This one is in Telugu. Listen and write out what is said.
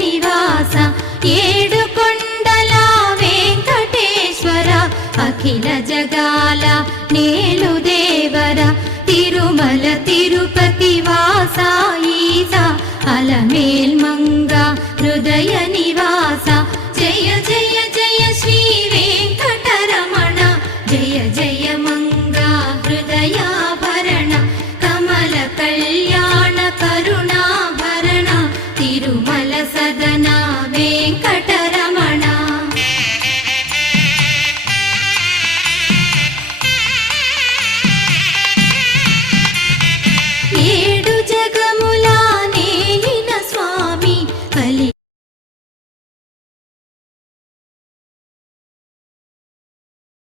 నివాస ఏడుకొండల వెంకటేశ్వర అఖిల జగాల నేలు దేవర తిరుమల తిరుపతి వాస ఈస అలమేల్మంగ హృదయ నివాస జయ జయ జయ శ్రీ వెంకటరమణ జయ జయ మంగ హృదయాభరణ కమల కళ్యాణ కరుణాభరణ తిరుమల సదన